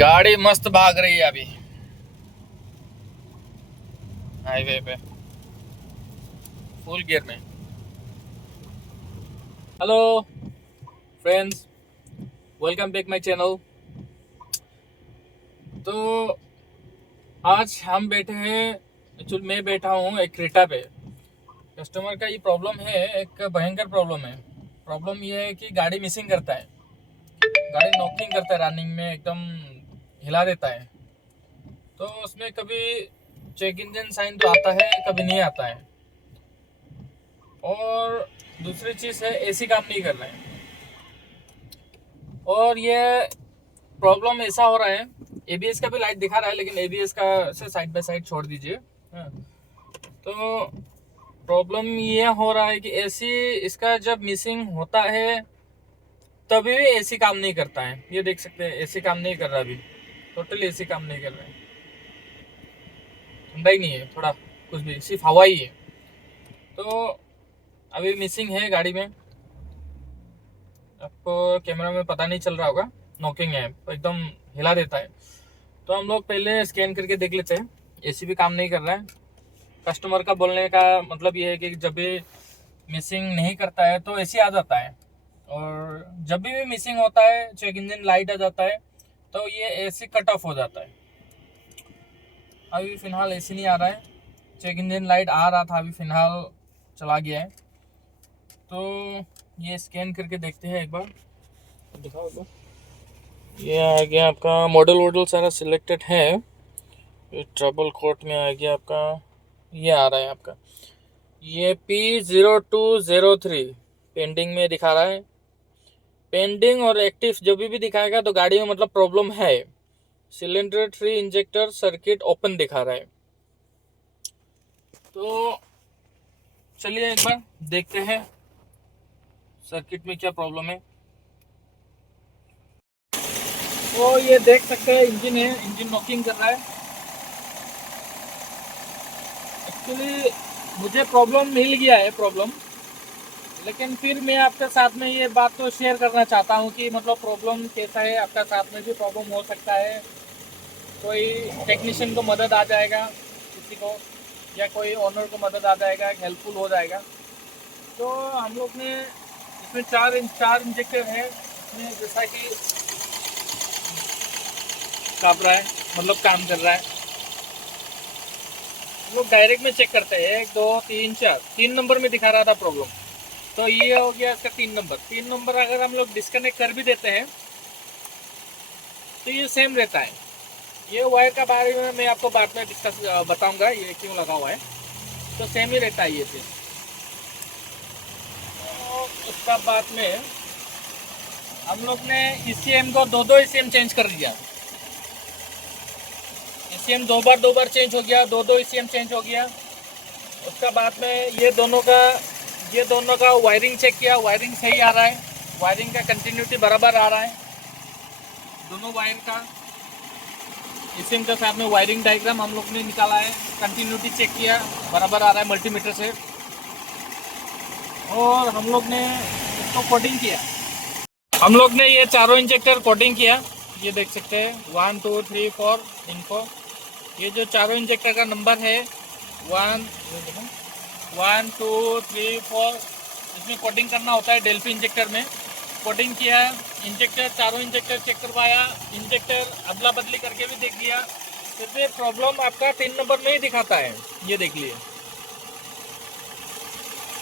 गाड़ी मस्त भाग रही है अभी हाईवे पे फुल गियर में। Hello friends, welcome back my channel. तो आज हम बैठे हैं, एक्चुअली मैं बैठा हूँ एक क्रेटा पे। कस्टमर का ये प्रॉब्लम है, एक भयंकर प्रॉब्लम है। प्रॉब्लम ये है कि गाड़ी मिसिंग करता है, गाड़ी नॉकिंग करता है, रनिंग में एकदम हिला देता है। तो उसमें कभी चेक इंजन साइन तो आता है, कभी नहीं आता है। और दूसरी चीज़ है एसी काम नहीं कर रहा है। और ये प्रॉब्लम ऐसा हो रहा है, एबीएस का भी लाइट दिखा रहा है, लेकिन एबीएस का से साइड बाय साइड छोड़ दीजिए। हाँ। तो प्रॉब्लम ये हो रहा है कि एसी इसका जब मिसिंग होता है तभी भी एसी काम नहीं करता है। ये देख सकते हैं, एसी काम नहीं कर रहा अभी, टोटली एसी काम नहीं कर रहा है। ठंडा ही नहीं है थोड़ा, कुछ भी, सिर्फ हवा ही है। तो अभी मिसिंग है गाड़ी में। आपको कैमरा में पता नहीं चल रहा होगा, नॉकिंग है, एकदम हिला देता है। तो हम लोग पहले स्कैन करके देख लेते हैं। एसी भी काम नहीं कर रहा है। कस्टमर का बोलने का मतलब ये है कि जब भी मिसिंग नहीं करता है तो एसी आ जाता है, और जब भी मिसिंग होता है, चेक इंजन लाइट आ जाता है, तो ये एसी कट ऑफ हो जाता है। अभी फ़िलहाल एसी नहीं आ रहा है, चेक इंजन लाइट आ रहा था, अभी फ़िलहाल चला गया है। तो ये स्कैन करके देखते हैं एक बार, दिखाओ एक बार। ये आ गया आपका मॉडल वॉडल सारा सिलेक्टेड है। ये ट्रबल कोड में आ गया आपका, ये आ रहा है आपका, ये P0203 पेंडिंग में दिखा रहा है। पेंडिंग और एक्टिव जब भी दिखाएगा तो गाड़ी में मतलब प्रॉब्लम है। सिलेंडर 3 इंजेक्टर सर्किट ओपन दिखा रहा है। तो चलिए एक बार देखते हैं सर्किट में क्या प्रॉब्लम है। तो ये देख सकते हैं, इंजन है, इंजन नॉकिंग कर रहा है। एक्चुअली मुझे प्रॉब्लम मिल गया है प्रॉब्लम, लेकिन फिर मैं आपके साथ में ये बात तो शेयर करना चाहता हूँ कि मतलब प्रॉब्लम कैसा है। आपका साथ में भी प्रॉब्लम हो सकता है, कोई टेक्नीशियन को मदद आ जाएगा किसी को, या कोई ओनर को मदद आ जाएगा, हेल्पफुल हो जाएगा। तो हम लोग ने इसमें चार इंजेक्टर है। इसमें जैसा कि काँप रहा है, मतलब काम कर रहा है। हम लोग डायरेक्ट में चेक करते हैं, 1 2 3 4, 3 नंबर में दिखा रहा था प्रॉब्लम। तो ये हो गया इसका 3 नंबर अगर हम लोग डिस्कनेक्ट कर भी देते हैं तो ये सेम रहता है। ये वायर का बारे में मैं आपको बाद में डिस्कस बताऊंगा ये क्यों लगा हुआ है। तो सेम ही रहता है ये चीज़। तो उसका बाद में हम लोग ने ECM को दो ECM चेंज कर दिया। ECM दो बार चेंज हो गया, दो ECM चेंज हो गया। उसका बाद में ये दोनों का वायरिंग चेक किया, वायरिंग सही आ रहा है, वायरिंग का कंटिन्यूटी बराबर आ रहा है दोनों वायर का। ECM के साथ में वायरिंग डायग्राम हम लोग ने निकाला है, कंटिन्यूटी चेक किया, बराबर आ रहा है मल्टीमीटर से। और हम लोग ने इसको कोडिंग किया। हम लोग ने ये चारों इंजेक्टर कोडिंग किया, ये देख सकते हैं 1 2 3 4 इनको। ये जो चारों इंजेक्टर का नंबर है 1 2 3 4, इसमें कोडिंग करना होता है डेल्फी इंजेक्टर में। कोडिंग किया है, इंजेक्टर चारों इंजेक्टर चेक करवाया, इंजेक्टर अदला बदली करके भी देख लिया। फिर भी प्रॉब्लम आपका 3 नंबर में ही दिखाता है। ये देख लिए,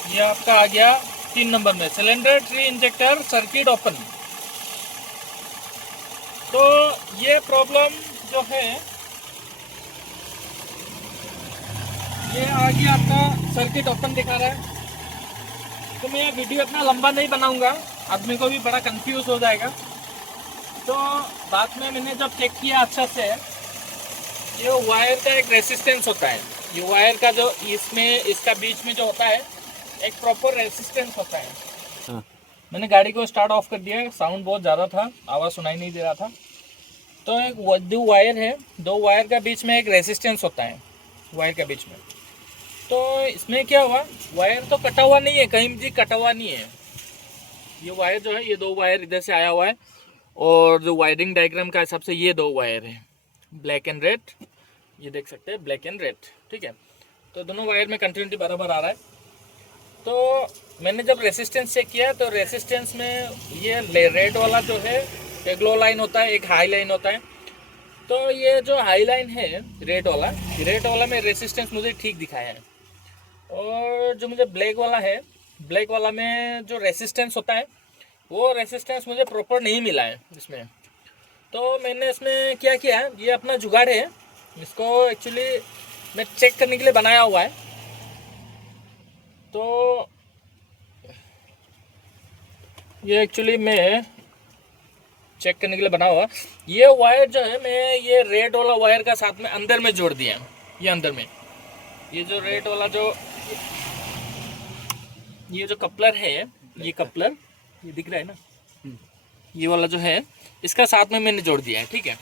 ये आपका आ गया 3 नंबर में, सिलेंडर 3 इंजेक्टर सर्किट ओपन। तो ये प्रॉब्लम जो है, ये आ गया आपका सर्किट ओपन दिखा रहा है। तो मैं वीडियो इतना लंबा नहीं बनाऊंगा, आदमी को भी बड़ा कंफ्यूज हो जाएगा। तो बाद में मैंने जब चेक किया अच्छा से, ये वायर का एक रेसिस्टेंस होता है। ये वायर का जो इसमें इसका बीच में जो होता है, एक प्रॉपर रेसिस्टेंस होता है। हाँ। मैंने गाड़ी को स्टार्ट ऑफ कर दिया, साउंड बहुत ज़्यादा था, आवाज़ सुनाई नहीं दे रहा था। तो एक दो वायर है, दो वायर का बीच में एक रेसिस्टेंस होता है, वायर के बीच में। तो इसमें क्या हुआ, वायर तो कटा हुआ नहीं है, कहीं भी कटा हुआ नहीं है। ये वायर जो है, ये दो वायर इधर से आया हुआ है, और जो वायरिंग डायग्राम का हिसाब से ये दो वायर है, ब्लैक एंड रेड, ये देख सकते हैं ब्लैक एंड रेड, ठीक है। तो दोनों वायर में कंटिन्यूटी बराबर आ रहा है। तो मैंने जब रेसिस्टेंस चेक किया तो रेसिस्टेंस में ये रेड वाला जो है एक लो लाइन होता है, एक हाई लाइन होता है। तो ये जो हाई लाइन है रेड वाला में रेसिस्टेंस मुझे ठीक दिखाया है, और जो मुझे ब्लैक वाला है, ब्लैक वाला में जो रेसिस्टेंस होता है वो रेसिस्टेंस मुझे प्रॉपर नहीं मिला है इसमें। तो मैंने इसमें क्या किया, ये अपना जुगाड़ है, इसको एक्चुअली मैं चेक करने के लिए बनाया हुआ है। तो ये एक्चुअली मैं चेक करने के लिए बना हुआ, ये वायर जो है मैं ये रेड वाला वायर का साथ में अंदर में जोड़ दिया, ये अंदर में ये जो रेड वाला जो ये जो कपलर है, ये कपलर ये दिख रहा है ना, ये वाला जो है इसका साथ में मैंने जोड़ दिया है, ठीक है।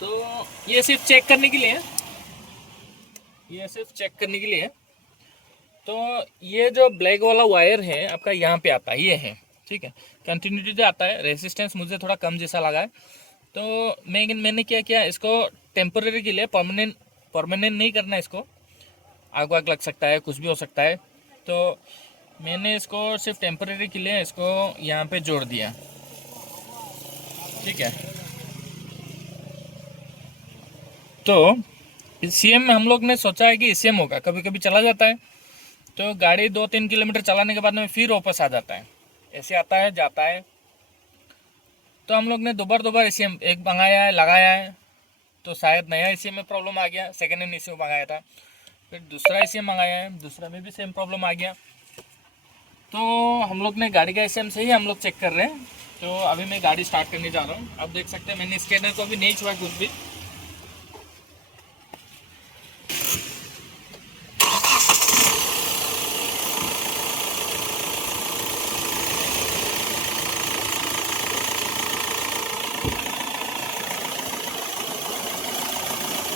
तो ये सिर्फ चेक करने के लिए, ये सिर्फ चेक करने के लिए। तो ये जो ब्लैक वाला वायर है आपका यहाँ पे आता है, ये है, ठीक है, कंटिन्यूटी जो आता है। रेसिस्टेंस मुझे थोड़ा कम जैसा लगा है, तो मैंने क्या किया, इसको टेम्परेरी के लिए, परमानेंट नहीं करना, इसको आग वाग लग सकता है, कुछ भी हो सकता है। तो मैंने इसको सिर्फ टेम्परेरी के लिए इसको यहाँ पे जोड़ दिया, ठीक है। तो सीएम में हम लोग ने सोचा है कि सीएम होगा, कभी कभी चला जाता है, तो गाड़ी 2-3 किलोमीटर चलाने के बाद में फिर वापस आ जाता है, ऐसे आता है जाता है। तो हम लोग ने दोबारा एसीएम एक मंगाया है, लगाया है, तो शायद नया एसीएम में प्रॉब्लम आ गया, सेकेंड हैंड एसीएम मंगाया था, फिर दूसरा एसीएम मंगाया है, दूसरा में भी सेम प्रॉब्लम आ गया। तो हम लोग ने गाड़ी का एसीएम से ही हम लोग चेक कर रहे हैं। तो अभी मैं गाड़ी स्टार्ट करने जा रहा हूँ, आप देख सकते हैं मैंने स्कैनर को भी नहीं छुआ कुछ भी।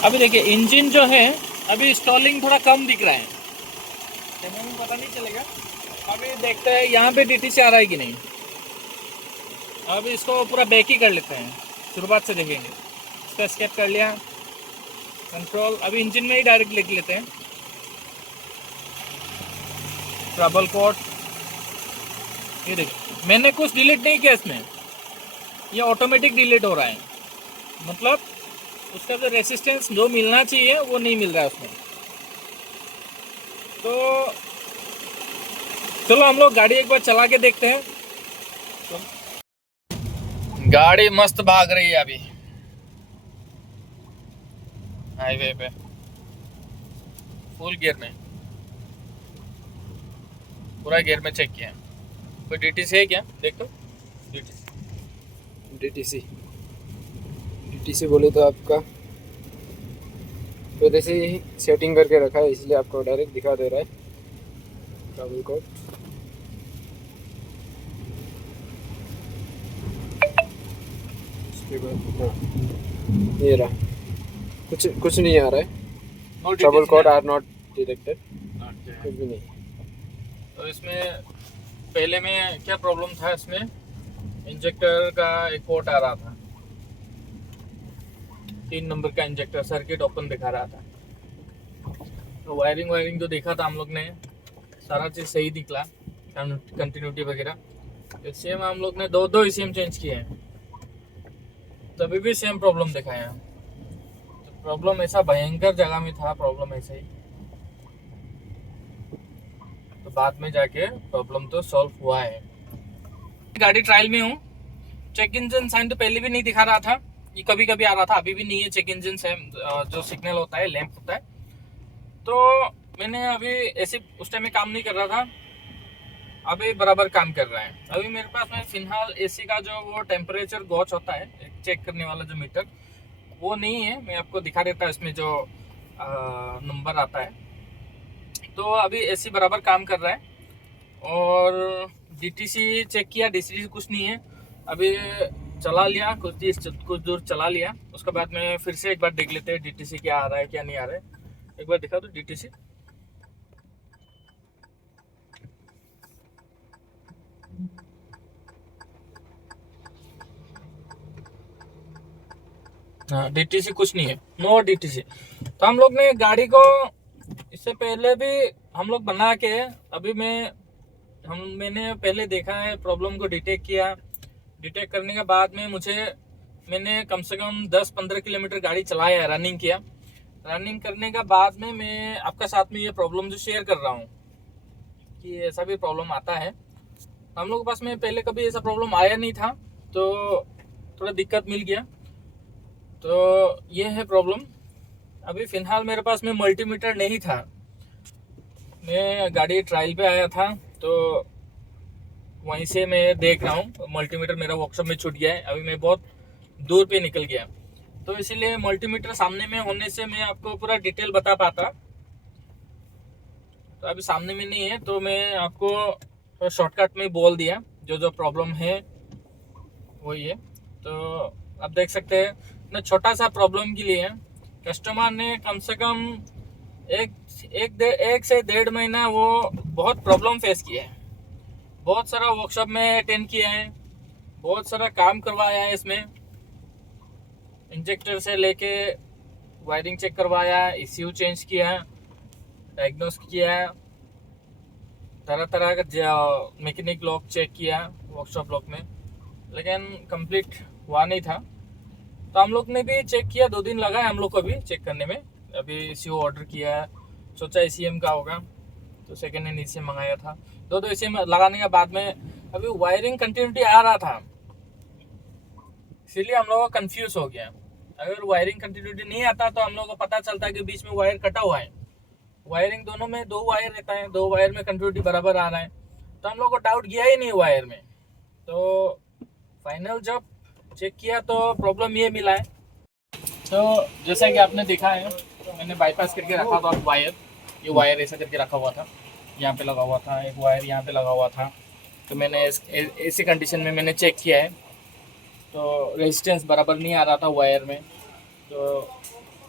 अभी देखिए इंजन जो है अभी स्टॉलिंग थोड़ा कम दिख रहा है, कैमरे में पता नहीं चलेगा। अभी देखते हैं यहाँ पे डीटीसी आ रहा है कि नहीं। अभी इसको पूरा बैक ही कर लेते हैं, शुरुआत से देखेंगे। इसका स्केप कर लिया, कंट्रोल, अभी इंजन में ही डायरेक्ट लिख लेते हैं, ट्रबल कोड। ये देखिए मैंने कुछ डिलीट नहीं किया इसमें, ये ऑटोमेटिक डिलीट हो रहा है, मतलब उसका जो रेसिस्टेंस जो मिलना चाहिए वो नहीं मिल रहा है उसमें। तो चलो हम लोग गाड़ी एक बार चला के देखते हैं। तो गाड़ी मस्त भाग रही है अभी हाईवे पे, फुल गियर में, पूरा गियर में चेक किया। कोई डीटीसी है क्या, देख तो। डीटीसी बोले तो आपका तो जैसे ही सेटिंग करके रखा है, इसलिए आपको डायरेक्ट दिखा दे रहा है ट्रैवल कोड। उसके बाद हाँ ये रहा, कुछ नहीं आ रहा है, travel code are not detected, कुछ भी नहीं। तो इसमें पहले में क्या प्रॉब्लम था, इसमें इंजेक्टर का एक पोर्ट आ रहा था, 3 नंबर का इंजेक्टर, सर्किट ओपन दिखा रहा था। तो वायरिंग जो देखा था हम लोग ने, सारा चीज़ सही निकला, कंटिन्यूटी वगैरह। सेम हम लोग ने दो एसीएम चेंज किए हैं, तभी भी सेम प्रॉब्लम दिखाया। तो प्रॉब्लम ऐसा भयंकर जगह में था, प्रॉब्लम ऐसे ही, तो बाद में जाके प्रॉब्लम तो सॉल्व हुआ है। गाड़ी ट्रायल में हूँ, चेक इंजन साइन तो पहले भी नहीं दिखा रहा था, ये कभी कभी आ रहा था, अभी भी नहीं है। चेक इंजन से जो सिग्नल होता है, लैंप होता है। तो मैंने अभी ऐसे उस टाइम में काम नहीं कर रहा था, अभी बराबर काम कर रहा है। अभी मेरे पास में फिलहाल एसी का जो वो टेम्परेचर गॉच होता है, चेक करने वाला जो मीटर, वो नहीं है। मैं आपको दिखा देता, इसमें जो नंबर आता है। तो अभी एसी बराबर काम कर रहा है, और डीटीसी चेक किया, डीटीसी कुछ नहीं है। अभी चला लिया, कुछ दूर चला लिया, उसके बाद में फिर से एक बार देख लेते हैं डीटीसी क्या आ रहा है क्या नहीं आ रहा है। एक बार दिखा दो डीटीसी। हाँ, डीटीसी कुछ नहीं है, नो डीटीसी। तो हम लोग ने गाड़ी को इससे पहले भी हम लोग बना के अभी मैंने पहले देखा है, प्रॉब्लम को डिटेक्ट किया। डिटेक्ट करने के बाद में मैंने कम से कम 10-15 किलोमीटर गाड़ी चलाया, रनिंग किया। रनिंग करने के बाद में मैं आपका साथ में ये प्रॉब्लम जो शेयर कर रहा हूँ कि ऐसा भी प्रॉब्लम आता है। हम लोग के पास में पहले कभी ऐसा प्रॉब्लम आया नहीं था, तो थोड़ा दिक्कत मिल गया। तो ये है प्रॉब्लम। अभी फ़िलहाल मेरे पास में मल्टीमीटर नहीं था, मैं गाड़ी ट्रायल पे आया था, तो वहीं से मैं देख रहा हूँ। मल्टीमीटर मेरा वर्कशॉप में छूट गया है, अभी मैं बहुत दूर पे निकल गया, तो इसीलिए मल्टीमीटर सामने में होने से मैं आपको पूरा डिटेल बता पाता। तो अभी सामने में नहीं है, तो मैं आपको शॉर्टकट में बोल दिया जो जो प्रॉब्लम है वही है। तो आप देख सकते हैं ना, छोटा सा प्रॉब्लम के लिए कस्टमर ने कम से कम एक से 1.5 महीना वो बहुत प्रॉब्लम फेस किया है। बहुत सारा वर्कशॉप में अटेंड किया है, बहुत सारा काम करवाया है इसमें, इंजेक्टर से लेके वायरिंग चेक करवाया, ECU चेंज किया, डायग्नोस किया, तरह तरह का मैकेनिक लॉक चेक किया वर्कशॉप लॉक में, लेकिन कंप्लीट हुआ नहीं था। तो हम लोग ने भी चेक किया, 2 दिन लगा है हम लोग को भी चेक करने में। अभी ECU ऑर्डर किया, सोचा ECM का होगा, तो सेकेंड हैंड ECM मंगाया था। 2 ECM लगाने के बाद में अभी वायरिंग कंटिन्यूटी आ रहा था, इसीलिए हम लोग को कंफ्यूज हो गया। अगर वायरिंग कंटिन्यूटी नहीं आता तो हम लोग को पता चलता है कि बीच में वायर कटा हुआ है। वायरिंग दोनों में 2 वायर रहता है, 2 वायर में कंटिन्यूटी बराबर आ रहा है, तो हम लोग को डाउट गया ही नहीं वायर में। तो फाइनल जब चेक किया तो प्रॉब्लम ये मिला है। तो जैसा कि आपने देखा है, मैंने बाईपास करके रखा था वायर, ये वायर ऐसा करके रखा हुआ था, यहाँ पे लगा हुआ था, एक वायर यहाँ पे लगा हुआ था। तो मैंने ऐसी कंडीशन में मैंने चेक किया है, तो रेजिस्टेंस बराबर नहीं आ रहा था वायर में, तो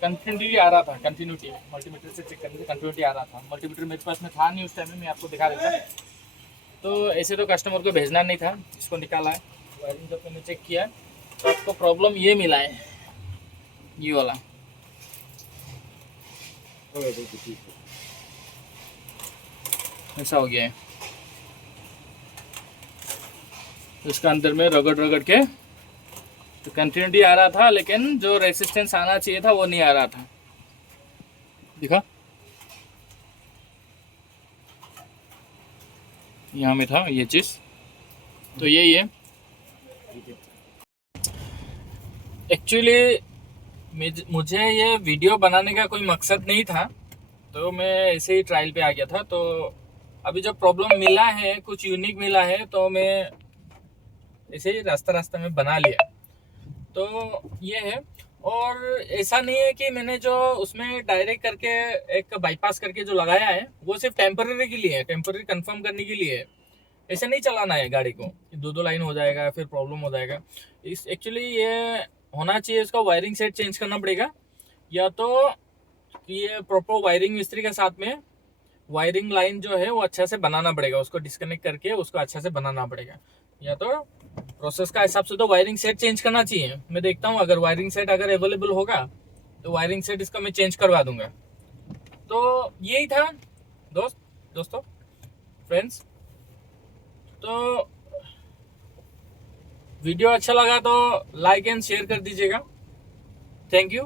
कंटिन्यूटी आ रहा था। कंटिन्यूटी मल्टीमीटर से चेक करने से कंटिन्यूटी आ रहा था। मल्टीमीटर मेरे पास में था नहीं उस टाइम में, मैं आपको दिखा देता। तो ऐसे तो कस्टमर को भेजना नहीं था, इसको निकाला है। वायरिंग जब मैंने चेक किया तो आपको प्रॉब्लम ये मिला है, ये वाला। ऐसा हो गया है, इसका अंदर में रगड़ के तो कंटिन्यूटी आ रहा था, लेकिन जो रेसिस्टेंस आना चाहिए था वो नहीं आ रहा था। दिखा, यहाँ में था ये चीज़, तो यही है एक्चुअली। मुझे ये वीडियो बनाने का कोई मकसद नहीं था, तो मैं ऐसे ही ट्रायल पे आ गया था। तो अभी जब प्रॉब्लम मिला है, कुछ यूनिक मिला है, तो मैं ऐसे ही रास्ता में बना लिया। तो ये है, और ऐसा नहीं है कि मैंने जो उसमें डायरेक्ट करके एक बाईपास करके जो लगाया है वो सिर्फ टेम्पररी के लिए है, टेम्पररी कंफर्म करने के लिए है। ऐसे नहीं चलाना है गाड़ी को, 2 लाइन हो जाएगा फिर प्रॉब्लम हो जाएगा। इस एक्चुअली ये होना चाहिए, इसका वायरिंग सेट चेंज करना पड़ेगा, या तो ये प्रॉपर वायरिंग मिस्त्री के साथ में वायरिंग लाइन जो है वो अच्छा से बनाना पड़ेगा, उसको डिस्कनेक्ट करके उसको अच्छा से बनाना पड़ेगा, या तो प्रोसेस का हिसाब से तो वायरिंग सेट चेंज करना चाहिए। मैं देखता हूँ अगर वायरिंग सेट अगर अवेलेबल होगा तो वायरिंग सेट इसका मैं चेंज करवा दूंगा। तो यही था दोस्तों फ्रेंड्स। तो वीडियो अच्छा लगा तो लाइक एंड शेयर कर दीजिएगा। Thank you.